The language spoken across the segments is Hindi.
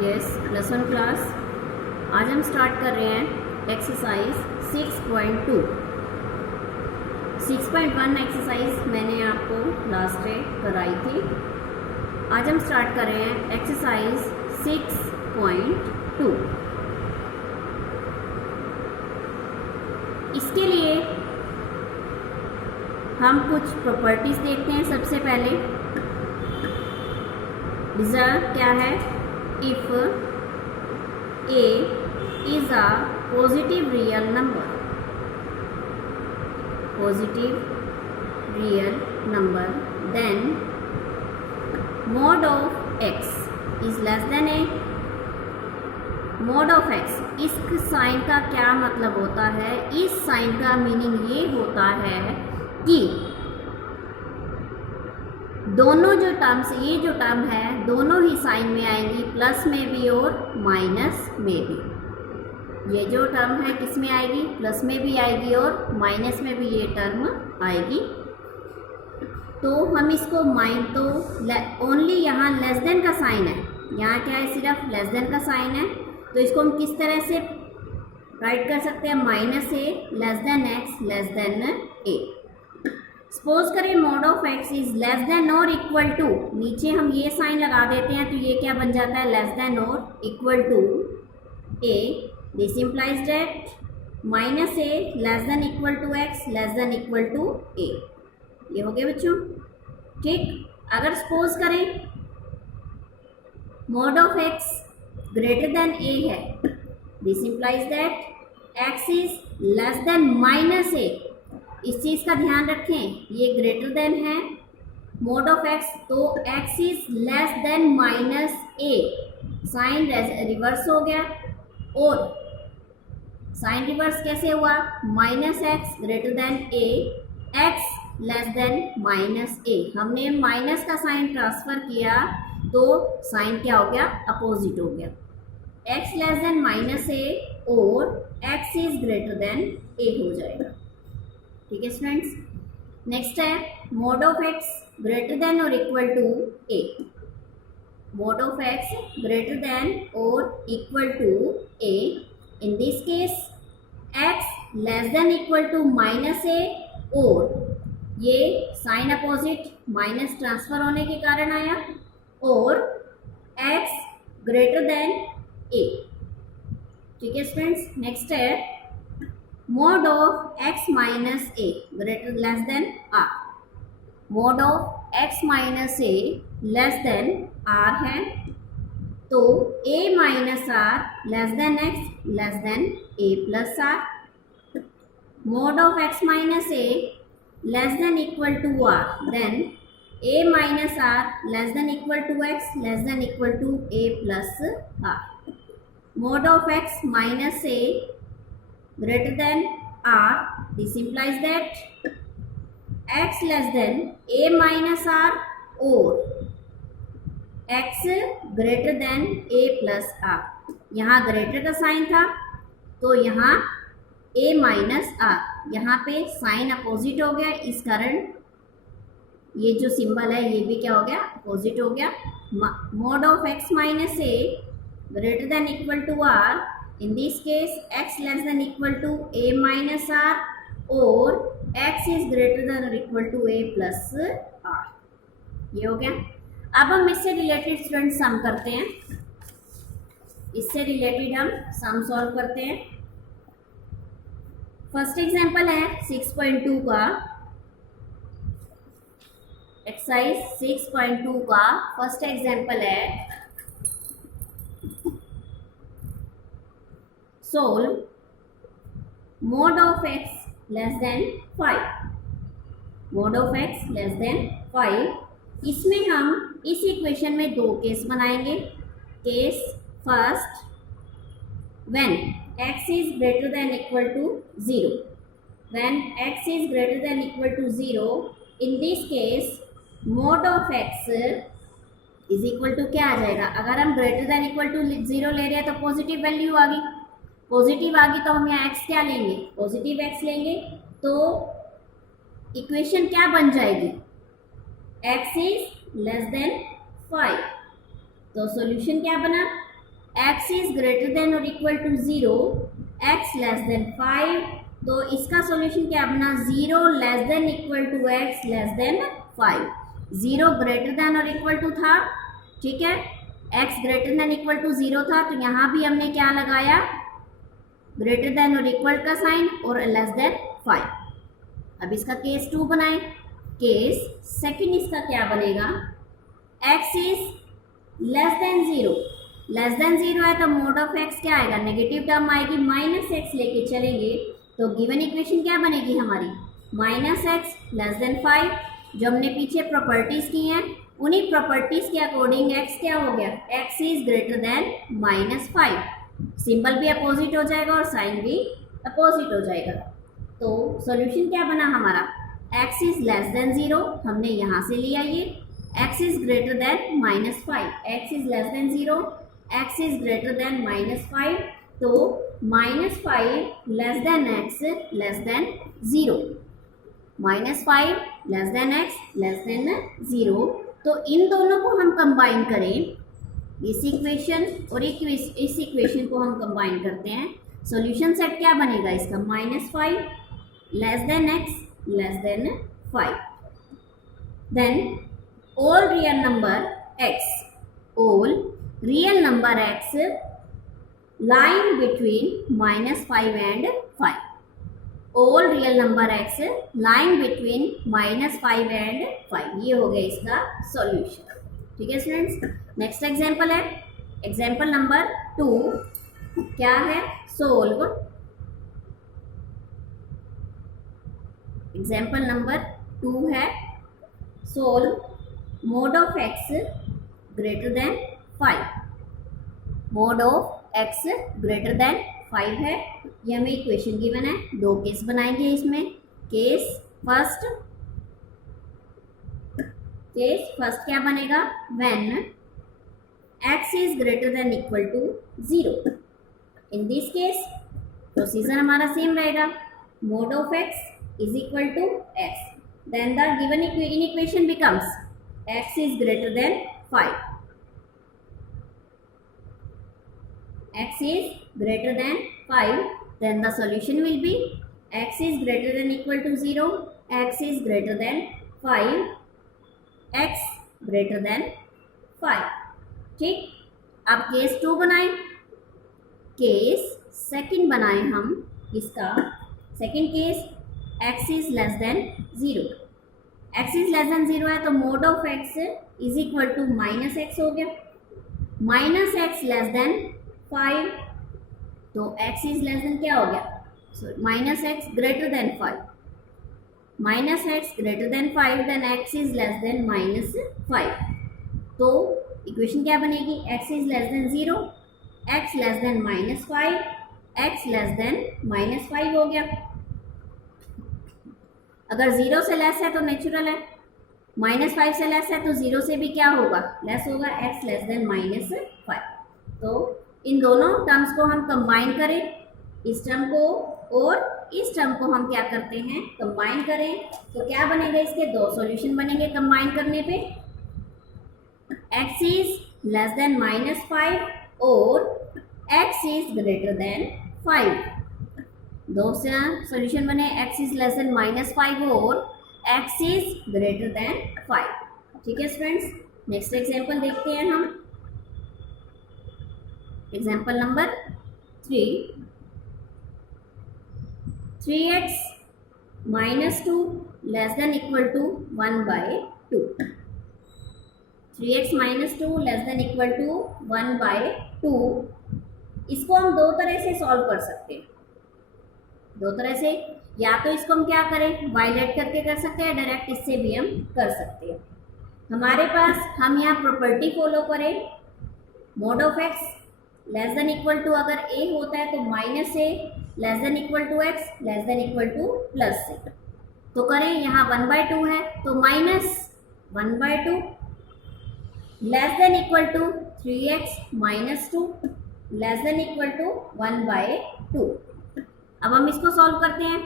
Yes lesson class. आज हम स्टार्ट कर रहे हैं एक्सरसाइज 6.2। 6.1 एक्सरसाइज मैंने आपको लास्ट डे कराई थी। आज हम स्टार्ट कर रहे हैं एक्सरसाइज 6.2। इसके लिए हम कुछ प्रॉपर्टीज देखते हैं। सबसे पहले रिजल्ट क्या है? If a is a positive real number, then mod of x is less than a. mod of x, इस साइन का क्या मतलब होता है? इस साइन का मीनिंग ये होता है कि दोनों जो टर्म्स, ये जो टर्म है दोनों ही साइन में आएंगी, प्लस में भी और माइनस में भी। ये जो टर्म है किस में आएगी? प्लस में भी आएगी और माइनस में भी ये टर्म आएगी। तो हम इसको ओनली यहाँ लेस देन का साइन है, यहाँ क्या है? सिर्फ लेस देन का साइन है। तो इसको हम किस तरह से राइट कर सकते हैं? Minus A less than X less than A. Suppose करें mod of x is less than और इक्वल टू, नीचे हम ये साइन लगा देते हैं तो ये क्या बन जाता है? लेस देन और equal to a। This implies that minus A less than equal to x less than equal to a। ये हो गया बच्चों, ठीक। अगर सपोज करें mod of x greater than a है, this implies that x is less than minus a। इस चीज़ का ध्यान रखें, ये ग्रेटर देन है mod ऑफ x, तो x is less than minus a। Sign reverse हो गया, और साइन रिवर्स कैसे हुआ? Minus x greater than a, x less than minus a। हमने माइनस का साइन ट्रांसफर किया तो साइन क्या हो गया? अपोजिट हो गया। x less than minus a और x is greater than a हो जाएगा, ठीक है स्टूडेंट्स। नेक्स्ट है mod of x greater than और equal to a। mod of x greater than और equal to a, in this case x less than equal to minus a, और ये साइन अपोजिट माइनस ट्रांसफर होने के कारण आया, और x ग्रेटर देन a, ठीक है स्टूडेंट्स। नेक्स्ट है mod of x minus a greater less than r। mod of x minus a less than r है, तो a minus r less than x less than a plus r। mod of x minus a less than equal to r, then a minus r less than equal to x less than equal to a plus r। mod of x minus a greater than r, this implies that x less than a minus r or x greater than a plus r। यहाँ ग्रेटर का साइन था तो यहाँ a माइनस r, यहाँ पे साइन अपोजिट हो गया, इस कारण ये जो सिंबल है ये भी क्या हो गया? अपोजिट हो गया। mod of x minus a greater than equal to r, in this case x less than equal to a minus r और x is greater than or equal to a plus r। ये हो गया। अब हम इससे रिलेटेड स्टूडेंट सम करते हैं, इससे रिलेटेड हम सम सॉल्व करते हैं। फर्स्ट एग्जांपल है 6.2 का, एक्सरसाइज 6.2 का फर्स्ट एग्जांपल है solve mod of x less than 5। mod of x less than 5, इसमें हम इस इक्वेशन में दो केस बनाएंगे। Case first, when x is greater than equal to 0, when x is greater than equal to 0, in this case mod of x is equal to क्या आ जाएगा? अगर हम greater than equal to 0 ले रहे हैं तो पॉजिटिव वैल्यू आ गई, पॉजिटिव आ गई तो हम यहाँ x क्या लेंगे? पॉजिटिव x लेंगे, तो इक्वेशन क्या बन जाएगी? x is less than 5। तो सॉल्यूशन क्या बना? x इज ग्रेटर देन और equal to 0, x less than 5, तो इसका सॉल्यूशन क्या बना, 0 less than equal to x less than 5। 0 greater than और इक्वल टू था, ठीक है, x greater than equal to 0 था, तो यहाँ भी हमने क्या लगाया, ग्रेटर देन और इक्वल का साइन और लेस देन 5। अब इसका केस 2 बनाए। केस सेकंड इसका क्या बनेगा, x is less than 0, less than 0 है तो मोड ऑफ x क्या आएगा, नेगेटिव टर्म आएगी, माइनस एक्स लेके चलेंगे तो गिवन इक्वेशन क्या बनेगी हमारी, माइनस एक्स लेस देन 5। जो हमने पीछे प्रॉपर्टीज की हैं उन्हीं प्रॉपर्टीज के अकॉर्डिंग x क्या हो गया, x is greater than -5। Symbol भी अपोजिट हो जाएगा और साइन भी अपोजिट हो जाएगा। तो सॉल्यूशन क्या बना हमारा, x इज लेस देन 0, हमने यहाँ से लिया ये, x is greater than -5, x is less than 0, x is greater than -5, तो -5 less than x less than 0, -5 less than x less than 0। तो इन दोनों को हम कंबाइन करें, इस इक्वेशन और इस इक्वेशन को हम कंबाइन करते हैं, सॉल्यूशन सेट क्या बनेगा इसका, -5 less than x less than 5। Then all real number x, all real number x lying between -5 and 5, all real number x lying between -5 and 5, ये हो गया इसका सॉल्यूशन। ठीक है स्टूडेंट्स, नेक्स्ट एग्जांपल है, एग्जांपल नंबर 2 क्या है, सोल्व एग्जांपल नंबर 2 है, solve mode of x greater than 5, mode of x greater than 5 है, ये हमें इक्वेशन गिवन है। दो केस बनाएंगे इसमें, केस फर्स्ट क्या बनेगा, when x is greater than equal to 0। In this case procedure हमारा सेम रहेगा, mod of x is equal to x, then the given equation becomes x is greater than 5, x is greater than 5, then the solution will be x is greater than equal to 0, x is greater than 5, x greater than 5। ठीक, अब केस 2 बनाएं, केस सेकंड बनाएं हम इसका, second case x is less than 0, x is less than 0 है तो mod of x is equal to -x हो गया, -x लेस देन 5, तो x इज लेस देन क्या हो गया, -x greater than 5, -x greater than 5, then x is less than -5। तो इक्वेशन क्या बनेगी, x is less than 0, x less than -5, x less than -5 हो गया। अगर 0 से लेस है तो नेचुरल है, -5 से लेस है तो 0 से भी क्या होगा, लेस होगा, x लेस देन -5। तो इन दोनों टर्म्स को हम कंबाइन करें, इस टर्म को और इस टर्म को हम क्या करते हैं, कंबाइन करें, तो क्या बनेगा, इसके दो सॉल्यूशन बनेंगे कंबाइन करने पे, x इज लेस देन -5 और x इज ग्रेटर देन 5। दो से सॉल्यूशन बने, x इज लेस देन -5 और x इज ग्रेटर देन 5। ठीक है स्टूडेंट्स, नेक्स्ट एग्जांपल देखते हैं हम, example number 3, 3x -2 less than equal to 1/2, 3x -2 less than equal to 1/2। इसको हम दो तरह से सॉल्व कर सकते हैं, दो तरह से, या तो इसको हम क्या करें, वाइलेट करके कर सकते हैं, डायरेक्ट इससे भी हम कर सकते हैं। हमारे पास हम यहाँ प्रॉपर्टी फॉलो करें, mod of x less than equal to अगर a होता है तो -a less than equal to x less than equal to +a, तो करें, यहाँ 1/2 है तो -1/2 less than equal to 3x -2 less than equal to 1/2। अब हम इसको सॉल्व करते हैं,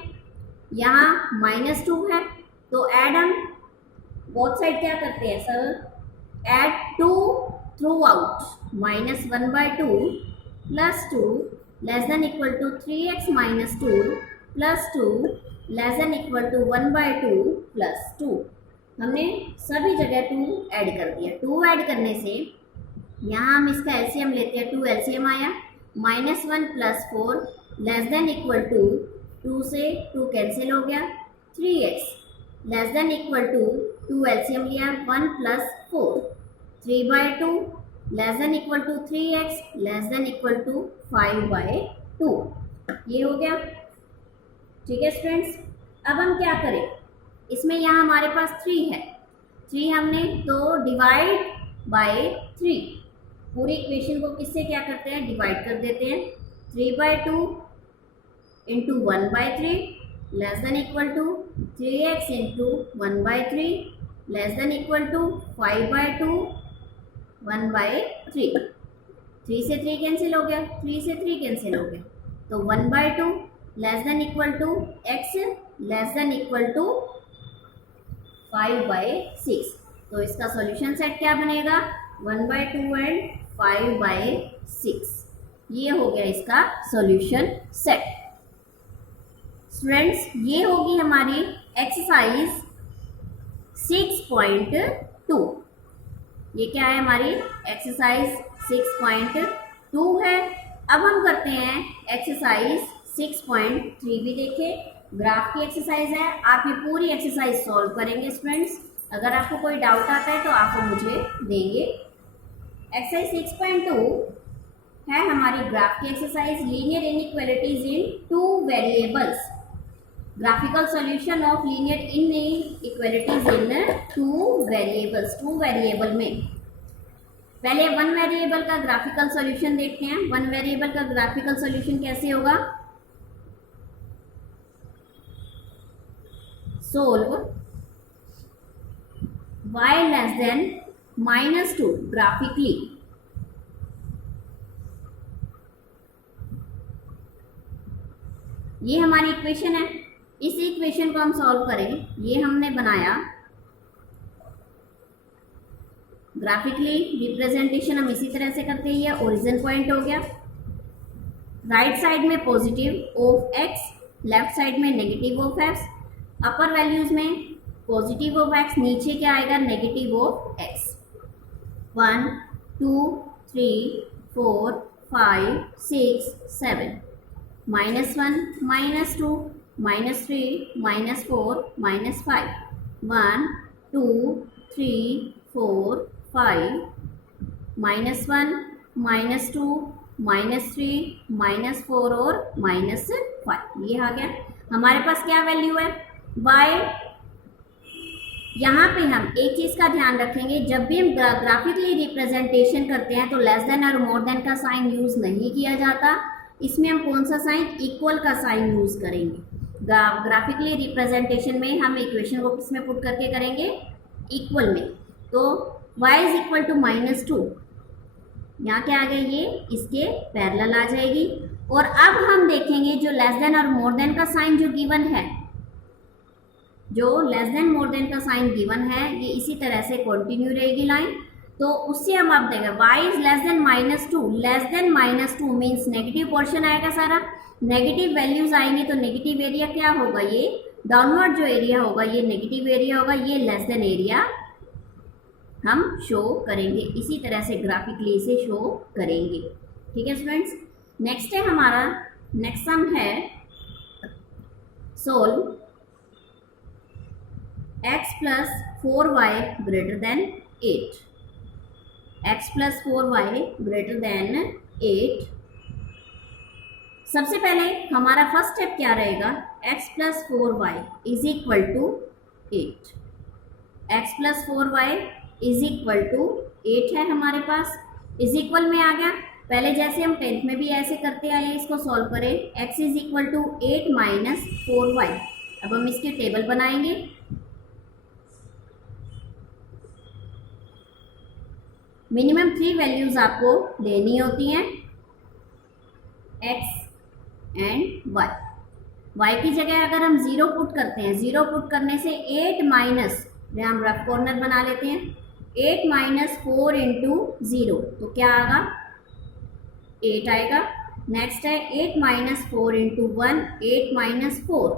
यहाँ -2 है तो ऐड हम बोथ साइड क्या करते हैं sir, add 2 throughout -1/2 plus 2 less than equal to 3x minus 2 plus 2 less than equal to 1/2 plus 2। हमने सभी जगह 2 ऐड कर दिया। 2 ऐड करने से यहाँ हम इसका एलसीएम लेते हैं। 2 एलसीएम आया -1 plus 4 less than equal to 2 से 2 कैंसिल हो गया 3x less than equal to 2 LCM लिया 1 plus 4 3/2 less than equal to 3x less than equal to 5/2। ये हो गया। ठीक है स्टूडेंट्स, अब हम क्या करें, इसमें यहाँ हमारे पास 3 है। 3 हमने तो डिवाइड बाय 3, पूरी इक्वेशन को किससे क्या करते हैं, डिवाइड कर देते हैं। 3/2 into 1/3 less than equal to 3x into 1/3 less than equal to 5/2 1/3। 3 से 3 कैंसिल हो गया, 3 से 3 कैंसिल हो गया, तो 1/2 less than equal to x less than equal to 5/6। तो इसका सॉल्यूशन सेट क्या बनेगा, 1/2 एंड 5/6। ये हो गया इसका सॉल्यूशन सेट। स्टूडेंट्स, ये होगी हमारी एक्सरसाइज 6.2। ये क्या है, हमारी एक्सरसाइज 6.2 है। अब हम करते हैं एक्सरसाइज 6.3 भी देखें। ग्राफ की एक्सरसाइज है, आप ये पूरी एक्सरसाइज सॉल्व करेंगे स्टूडेंट्स। अगर आपको कोई डाउट आता है तो आप वो मुझे देंगे। एक्सरसाइज 6.2 है हमारी ग्राफ की exercise, linear inequalities in 2 variables, graphical solution of linear inequalities in 2 variables. 2 variable में पहले 1 वेरिएबल का ग्राफिकल सॉल्यूशन देखते हैं। 1 वेरिएबल का ग्राफिकल सॉल्यूशन कैसे होगा, solve y less than -2 graphically. ये हमारी इक्वेशन है। इस इक्वेशन को हम सॉल्व करें। ये हमने बनाया ग्राफिकली, रिप्रेजेंटेशन हम इसी तरह से करते हैं। ये ओरिजिन पॉइंट हो गया, राइट साइड में positive of x, left side में negative of x। Upper values में पॉजिटिव ऑफ x, नीचे क्या आएगा, नेगेटिव ऑफ x। 1 2 3 4 5 6 7 -1 -2 -3 -4 -5 1 2 3 4 5 -1 -2 -3 -4 और -5। ये आ गया हमारे पास क्या वैल्यू है, y। यहाँ पे हम एक चीज़ का ध्यान रखेंगे, जब भी हम ग्राफिकली रिप्रेजेंटेशन करते हैं तो लेस देन और मोर देन का साइन यूज़ नहीं किया जाता। इसमें हम कौन सा साइन, इक्वल का साइन यूज़ करेंगे। ग्राफिकली रिप्रेजेंटेशन में हम इक्वेशन को किस में पुट करके करेंगे, इक्वल में। तो y इज इक्वल टू -2, यहाँ क्या आ गया, ये इसके पैरेलल आ जाएगी। और अब हम देखेंगे जो लेस देन और मोर देन का साइन जो गिवन है, जो लेस देन मोर देन का साइन गिवन है, ये इसी तरह से कंटिन्यू रहेगी लाइन। तो उससे हम अब देखें y is less then -2, less then -2 means negative portion आएगा सारा। नेगेटिव वैल्यूज आएंगे तो नेगेटिव एरिया क्या होगा, ये डाउनवर्ड जो एरिया होगा ये नेगेटिव एरिया होगा, ये लेस देन एरिया हम शो करेंगे। इसी तरह से ग्राफिकली इसे शो करेंगे। ठीक है स्टूडेंट्स, नेक्स्ट है हमारा, नेक्स्ट सम है solve x plus 4y greater than 8। x plus 4y greater than 8। सबसे पहले हमारा फर्स्ट स्टेप क्या रहेगा, x plus 4y is equal to 8। x plus 4y is equal to 8 है हमारे पास, इज इक्वल में आ गया। पहले जैसे हम 10th में भी ऐसे करते आए, इसको सॉल्व करें। x is equal to 8 minus 4y। अब हम इसके टेबल बनाएंगे। मिनिमम 3 वैल्यूज आपको लेनी होती हैं, x एंड y। y की जगह अगर हम 0 पुट करते हैं, 0 पुट करने से 8 माइनस, हम रफ कॉर्नर बना लेते हैं, 8 माइनस 4 इंटू 0 तो क्या आएगा 8 आएगा। नेक्स्ट है 8 माइनस 4 इंटू 1 8 माइनस 4।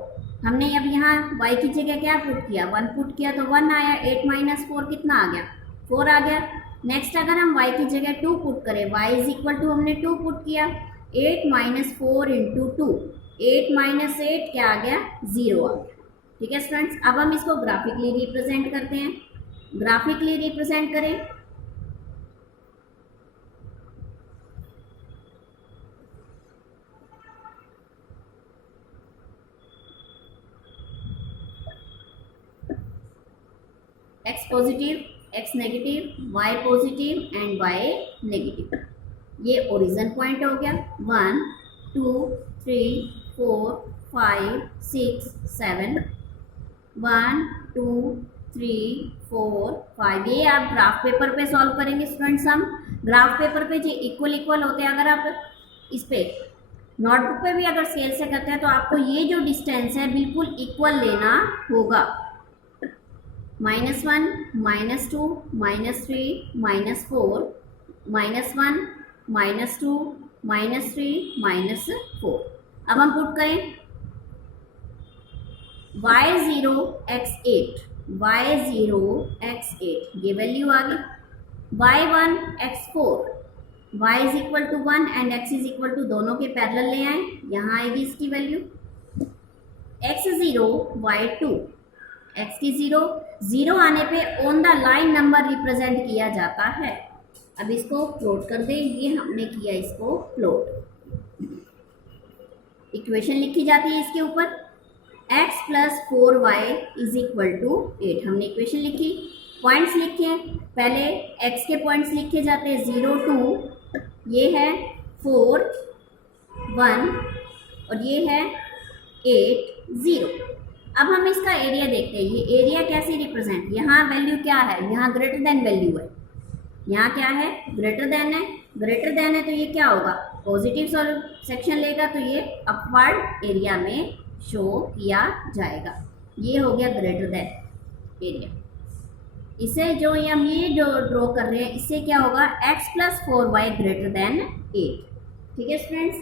हमने अब यहाँ y की जगह क्या पुट किया 1 पुट किया तो 1 आया। 8 माइनस 4 कितना आ गया 4 आ गया। नेक्स्ट अगर हम y की जगह 2 पुट करें y इज इक्वल टू हमने 2 पुट किया 8 माइनस 4 इंटू 2 8 माइनस 8 क्या आ गया 0 आ गया। ठीक है स्टूडेंट्स, अब हम इसको ग्राफिकली रिप्रेजेंट करते हैं। ग्राफिकली रिप्रेजेंट करें x positive x negative y positive and y negative. ये ओरिजिन पॉइंट हो गया 1 2 3 4 5 6 7 1 2 3 4 5। ये आप ग्राफ पेपर पे सॉल्व करेंगे स्टूडेंट्स। हम ग्राफ पेपर पे जो इक्वल इक्वल होते हैं अगर आप इस पे नोटबुक पे भी अगर स्केल से करते हैं तो आपको ये जो डिस्टेंस है बिल्कुल इक्वल लेना होगा। -1 -2 -3 -4 -1 -2 -3 -4। अब हम पुट करें y0 x8 y0 x8 ये वैल्यू आ गई। y1 x4 y is equal to 1 and x is equal to दोनों के पैरेलल ले आए, यहाँ आएगी इसकी वैल्यू। x0 y2 x की 0 आने पे on the line number represent किया जाता है। अब इसको प्लॉट कर दे, ये हमने किया इसको प्लॉट। इक्वेशन लिखी जाती है इसके ऊपर x plus 4y is equal to 8। हमने इक्वेशन लिखी, पॉइंट्स लिखे। पहले x के पॉइंट्स लिखे जाते हैं 0 2, ये है 4 1 और ये है 8 0। अब हम इसका एरिया देखते हैं। ये एरिया कैसे रिप्रेजेंट, यहाँ वैल्यू क्या है, यहाँ ग्रेटर देन वैल्यू है, यहाँ क्या है ग्रेटर देन है। ग्रेटर देन है तो ये क्या होगा पॉजिटिव सेक्शन लेगा तो ये अपवर्ड एरिया में शो किया जाएगा। ये हो गया ग्रेटर देन एरिया। इसे जो हम ये जो ड्रॉ कर रहे हैं इससे क्या होगा x plus 4y greater than 8। ठीक है स्टूडेंट्स,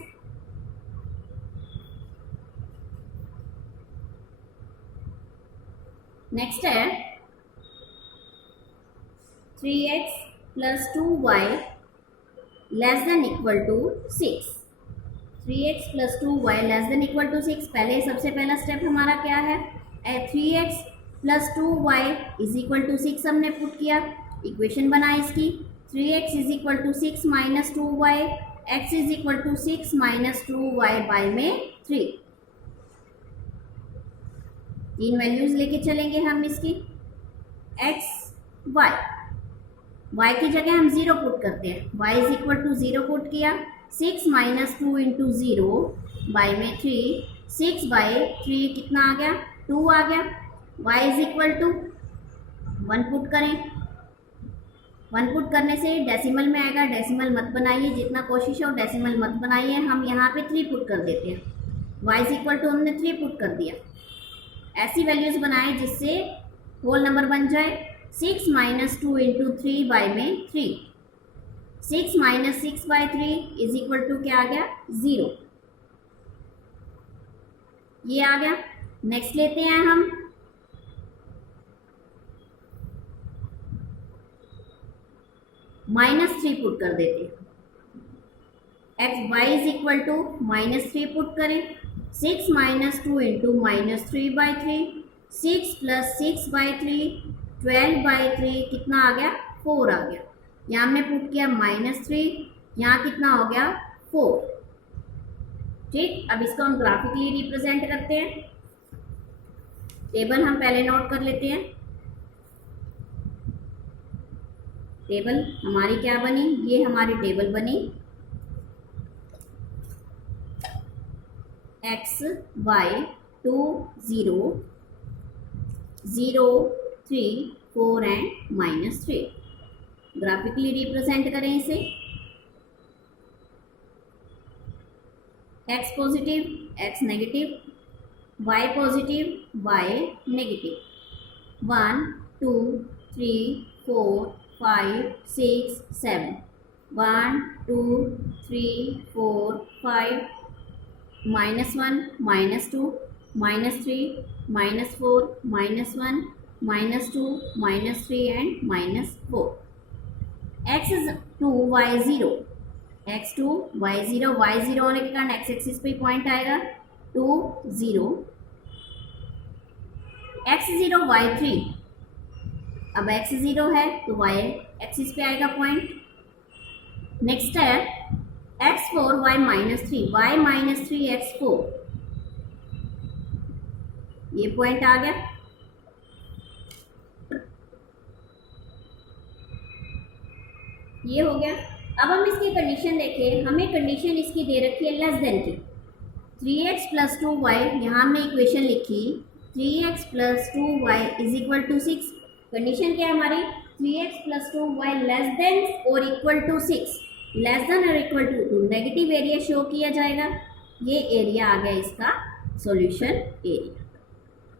नेक्स्ट है 3x plus 2y less than equal to 6। 3x plus 2y less than equal to 6। पहले सबसे पहला स्टेप हमारा क्या है 3x plus 2y is equal to 6 हमने पुट किया, इक्वेशन बनाई इसकी। 3x is equal to 6 minus 2y x is equal to 6 minus 2y by में 3। तीन वैल्यूज लेके चलेंगे हम इसकी x y। y की जगह हम 0 पुट करते हैं, y is equal to 0 put किया 6 माइनस 2 इंटू 0 बाय में 3। 6 बाय 3 कितना आ गया 2 आ गया। y is equal to 1 put करें, 1 पुट करने से डेसिमल में आएगा। डेसिमल मत बनाइए, जितना कोशिश हो डेसिमल मत बनाइए। हम यहाँ पे 3 पुट कर देते हैं, y इज इक्वल टू हमने 3 पुट कर दिया। ऐसी वैल्यूज बनाए जिससे होल नंबर बन जाए। 6 माइनस 2 इंटू 3 बाय में 3। 6 minus 6 by 3 is equal to क्या आ गया 0। ये आ गया। नेक्स्ट लेते हैं हम -3 पुट कर देते हैं। x y is equal to -3 put करें। 6 minus 2 into -3 by 3। 6 plus 6 by 3 12 by 3 कितना आ गया 4 आ गया। यहाँ हमने पुट किया -3, यहाँ कितना हो गया 4। ठीक, अब इसको हम ग्राफिकली रिप्रेजेंट करते हैं। टेबल हम पहले नोट कर लेते हैं। टेबल हमारी क्या बनी, ये हमारी टेबल बनी x y 2 0 0 3 4 and -3। Graphically represent करें इसे। x positive x negative, y positive y negative. 1 2 3 4 5 6 7 1 2 3 4 5 -1 -2 -3 -4 -1 -2 -3 and -4. x is 2 y 0 x2 y0 होने के कारण x एक्सिस पे पॉइंट आएगा 2 0 x0 y3 अब x0 है तो y एक्सिस पे आएगा पॉइंट। नेक्स्ट है x4 y -3 x4 ये पॉइंट आ गया। ये हो गया। अब हम इसकी कंडीशन देखें। हमें कंडीशन इसकी दे रखी है लेस देन की 3x + 2y। यहाँ हमने इक्वेशन लिखी 3x + 2y = 6। कंडीशन क्या है हमारी 3x + 2y लेस देन और इक्वल टू 6। लेस देन और equal to negative area show किया जाएगा। ये एरिया आ गया इसका सॉल्यूशन एरिया।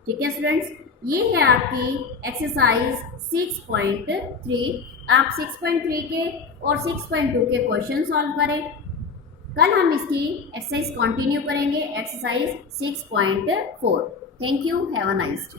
ठीक है स्टूडेंट्स, ये है आपकी एक्सरसाइज 6.3। आप 6.3 के और 6.2 के क्वेश्चन सॉल्व करें। कल हम इसकी एक्सरसाइज कंटिन्यू करेंगे, exercise 6.4। Thank you, have a nice day.